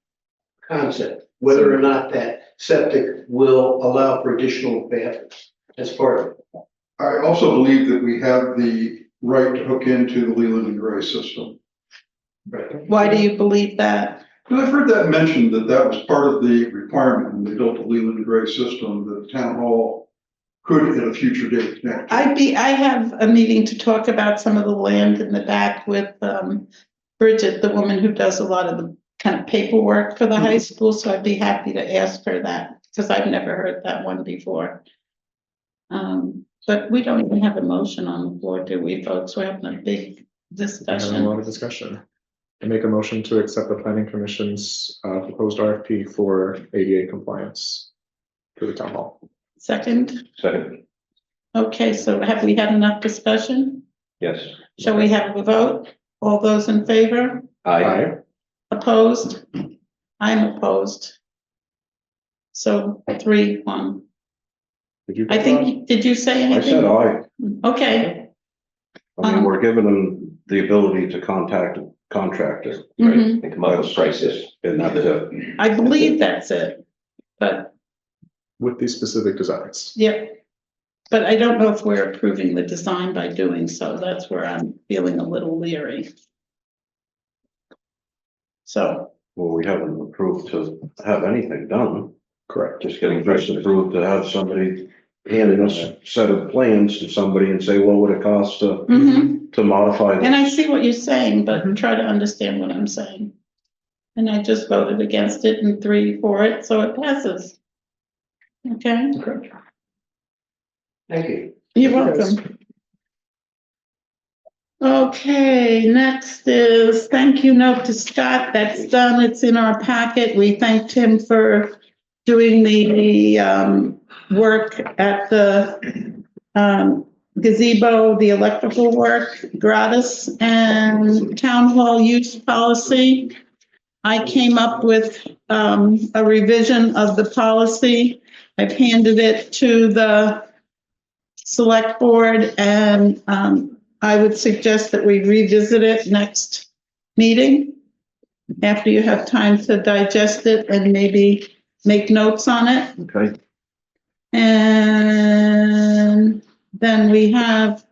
concept, whether or not that septic will allow for additional bathrooms. That's part of it. I also believe that we have the right to hook into the Leland and Gray system. Why do you believe that? Well, I've heard that mentioned, that that was part of the requirement when they built the Leland and Gray system, that the town hall could at a future date connect. I have a meeting to talk about some of the land in the back with Bridget, the woman who does a lot of the kind of paperwork for the high school, so I'd be happy to ask her that, because I've never heard that one before. But we don't even have a motion on the floor, do we, folks? We're having a big We're having a discussion. lot of discussion. I make a motion to accept the planning commission's proposed RFP for ADA compliance for the town hall. Second? Second, Okay, so have we had enough discussion? yes. Shall we have a vote? All those in favor? Aye. Opposed? I'm opposed. So 3-1. Did you? I think, did you say I anything? said aye. Okay. I mean, we're giving them the ability to contact a contractor, Mhm. And come up with prices. and that's it. I believe that's it, but With these specific designs. yeah. But I don't know if we're approving the design by doing so. That's where I'm feeling a little leery. So, Well, we haven't approved to have anything done, Correct. just getting just approved to have somebody handing us a set of plans to somebody and say, what would it cost to modify and I this? see what you're saying, but try to understand what I'm saying. And I just voted against it and 3 for it, so it passes. Okay, Thank you. you're welcome. Okay, next is thank you note to Scott. That's done. It's in our packet. We thanked him for doing the work at the gazebo, the electrical work gratis, and town hall use policy. I came up with a revision of the policy. I've handed it to the select board, and I would suggest that we revisit it next meeting after you have time to digest it and maybe make notes on it. Okay. And then we have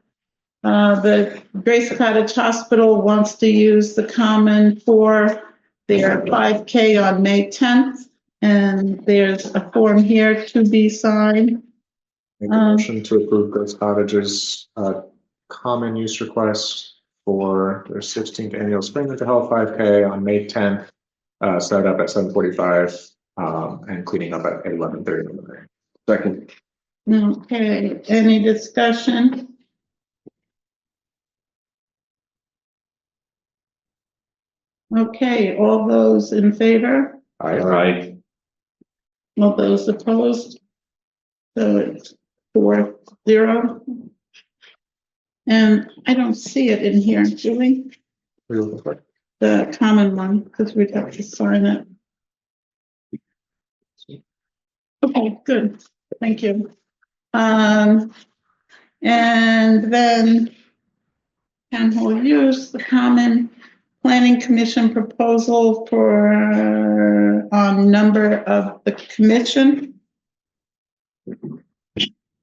the Grace Cottage Hospital wants to use the common for their 5K on May 10th. And there's a form here to be signed. Make a motion to approve Grace Cottage's common use request for their 16th annual Spring Mental Health 5K on May 10th. Start up at 7:45 and cleaning up at 11:30. Second. Okay, any discussion? Okay, all those in favor? Aye. All those opposed? So it's 4-0. And I don't see it in here, do we? What are you looking for? The common one, because we'd have to sign it. Okay, good, thank you. And then town hall use, the common planning commission proposal for number of the commission.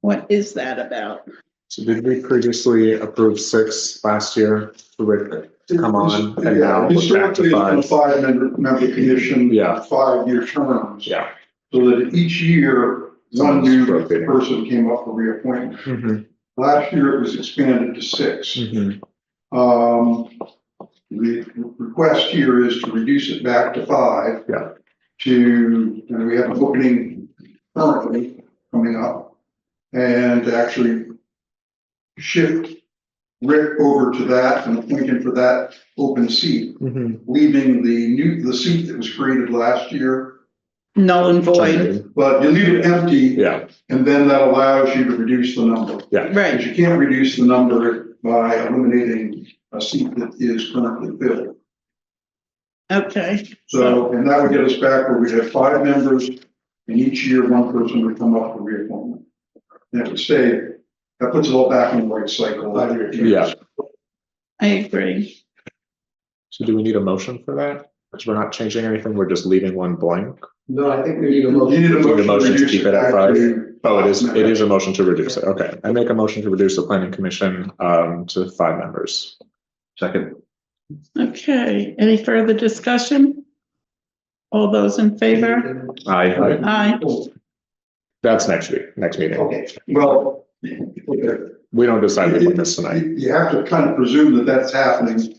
What is that about? So did we previously approve 6 last year for Rick to come on and now we're back Historically, to it's been a 5? member commission, Yeah. 5-year terms. Yeah. So that each year, one Someone's new rotating. person came up for reappointment. Mm-hmm. Last year, it was expanded to 6. Mm-hmm. The request here is to reduce it back to 5. Yeah. And we have an opening currently coming up, and to actually shift Rick over to that and appoint him for that open seat, leaving the seat that was created last year. Null and void. But you leave it empty. Yeah. And then that allows you to reduce the number. Yeah. Right. Because you can't reduce the number by eliminating a seat that is currently filled. Okay. So, and that would get us back where we had 5 members, and each year one person would come up for reappointment. And it would stay, that puts it all back in the right cycle. Yeah. I agree. So do we need a motion for that? Because we're not changing anything, we're just leaving one blank. No, I think we need a motion. You need a We need a motion to reduce keep it at back 5. to- Oh, it is a motion to reduce it. Okay. I make a motion to reduce the planning commission to 5 members. Second. Okay, any further discussion? All those in favor? Aye. Aye. That's next week, next meeting. Okay, well, okay. We don't decide on this tonight. You have to kind of presume that that's happening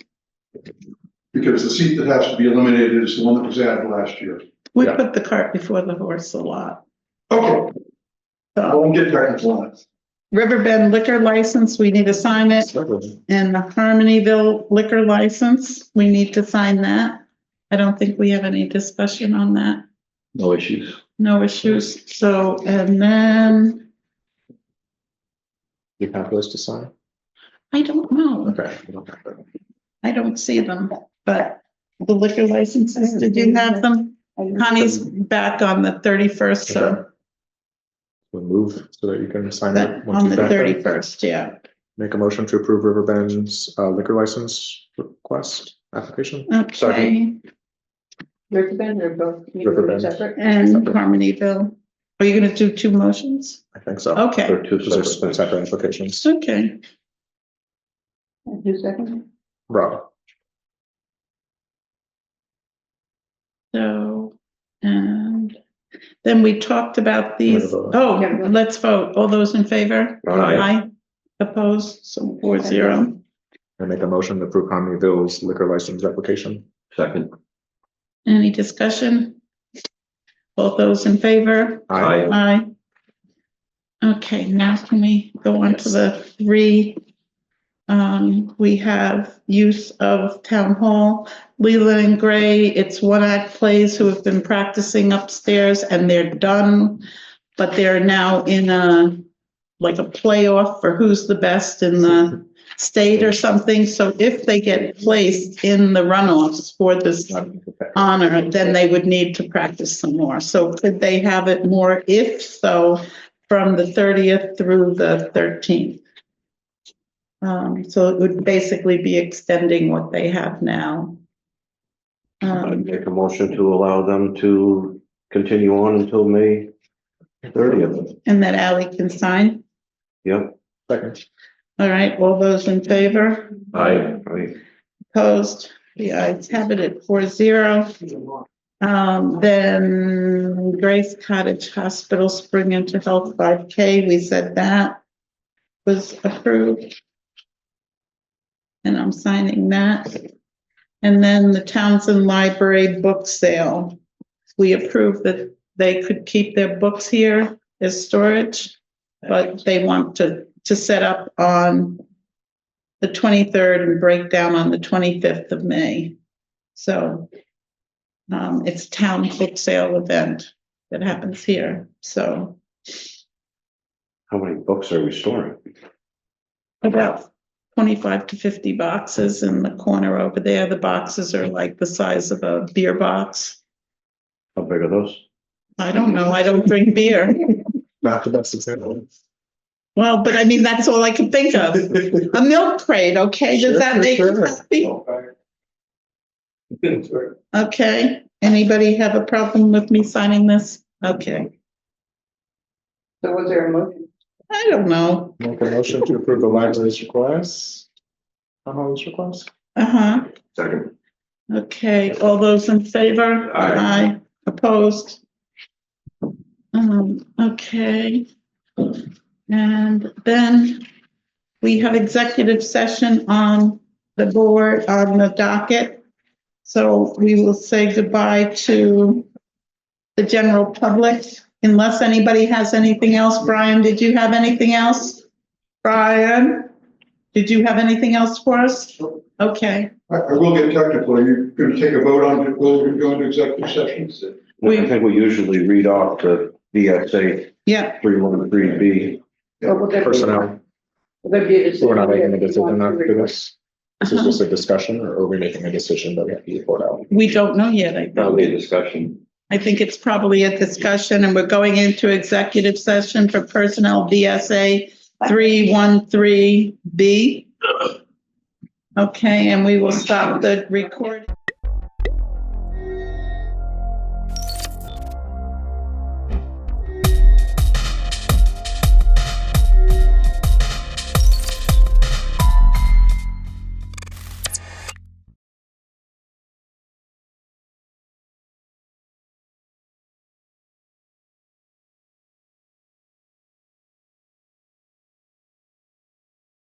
because the seat that has to be eliminated is the one that was added last year. We Yeah. put the cart before the horse a lot. Okay, I won't get technical on it. Riverbend liquor license, we need to sign it. And the Harmonyville liquor license, we need to sign that. I don't think we have any discussion on that. No issues. No issues. So, and then, You have those to sign? I don't know. Okay. we don't have that. I don't see them, but the liquor licenses, did you have them? Connie's back on the 31st, so We'll move so that you can sign that, it. once on you're the back there. 31st, yeah. Make a motion to approve Riverbend's liquor license request application. Okay, Riverbend or both? Riverbend. Separate? and Harmonyville. Are you gonna do 2 motions? I think so. Okay, Or two Those are separate. separate applications. okay. And who's second? Rob, So, and then we talked about these, oh, let's vote. All those in favor? Aye. Opposed, so 4-0. I make a motion to approve Harmonyville's liquor license application. Second. Any discussion? All those in favor? Aye. Aye. Okay, now can we go on to the 3? We have use of town hall, Leland and Gray, it's one act plays who have been practicing upstairs and they're done, but they're now in like a playoff for who's the best in the state or something. So if they get placed in the runoffs for this honor, then they would need to practice some more. So could they have it more? If so, from the 30th through the 13th. So it would basically be extending what they have now. I'd make a motion to allow them to continue on until May 30th. And that Ally can sign. Yep. Second. All right, all those in favor? Aye. Opposed? The ayes have it at 4-0. Then Grace Cottage Hospital Spring Into Health 5K, we said that was approved. And I'm signing that. And then the Townsend Library book sale. We approved that they could keep their books here as storage, but they want to set up on the 23rd and break down on the 25th of May. So it's town book sale event that happens here. So How many books are we storing? about 25 to 50 boxes in the corner over there. The boxes are like the size of a beer box. How big are those? I don't know. I don't drink beer. Not the best example. Well, but I mean, that's all I can think of. A milk crate, okay? Does that make you happy? Okay. Anybody have a problem with me signing this? Okay. So was there a motion? I don't know. Make a motion to approve the library's request. Holly's request. Uh-huh. Second. Okay. All those in favor? Aye. Opposed? Okay. And then we have executive session on the board, on the docket. So we will say goodbye to the general public unless anybody has anything else. Brian, did you have anything else? Brian, did you have anything else for us? Okay. I will get technical. Are you going to take a vote on it? Will we go into executive sessions? I think we usually read off the VSA Yeah. 313B. Or would there be- Personnel. would there be a decision? We're not making a decision If you after want this. This is just a discussion, or are we making a decision that we have to report out? We don't know yet, I think. Probably a discussion. I think it's probably a discussion and we're going into executive session for personnel VSA 313B. Okay, and we will stop the recording.